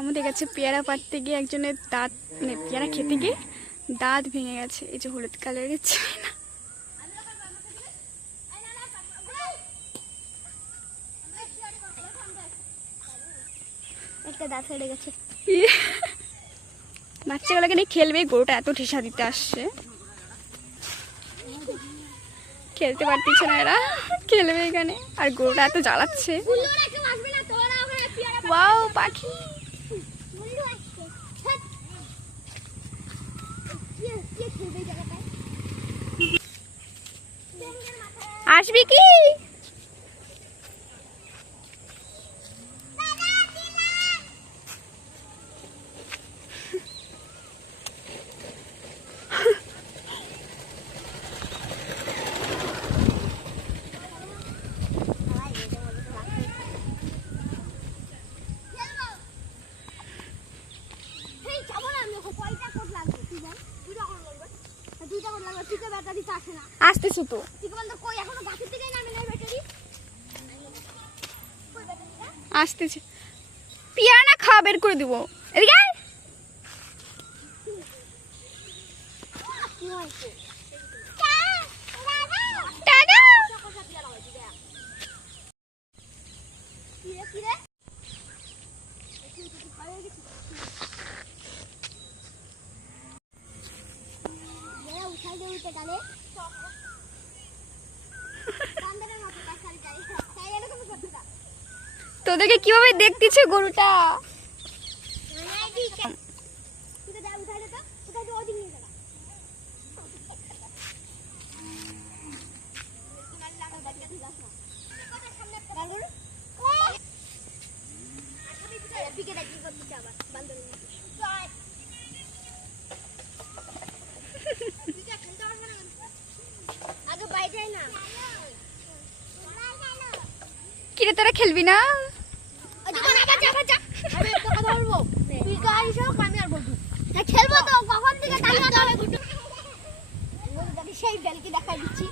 আমাদের কাছে পেয়ারা পাড়তে গিয়ে একজনের দাঁত মানে পেয়ারা খেতে গিয়ে দাঁত ভেঙে গেছে। এই যে হলুদ কালারের চায়না। একটা দাঁত হেরে গেছে। বাচ্চাগুলোকে নিয়ে খেলবে, গরুটা এত ঠেসা দিতে আসছে, খেলতে পারতেছে না এরা, খেলবে এখানে আর গরুটা এত জ্বালাচ্ছে। ওয়াও পাখি, আসবি কি? আসতেছি তো, আসতেছি। পিয়ারা না খাওয়া বের করে দিব। এদিকে আয়। টাটা। তোদেরকে কিভাবে দেখতেছে গরুটা। কিরে তোরা খেলবি না? খেলবো তো কখন থেকে সেই বেলকি দেখা দিচ্ছি।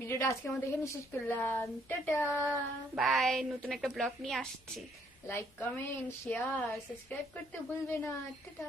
ভিডিওটা আজকে আমাদের এখানে শেষ করলাম। Tata bye. নতুন একটা ব্লগ নিয়ে আসছি। লাইক কমেন্ট শেয়ার সাবস্ক্রাইব করতে ভুলবে না। টাটা।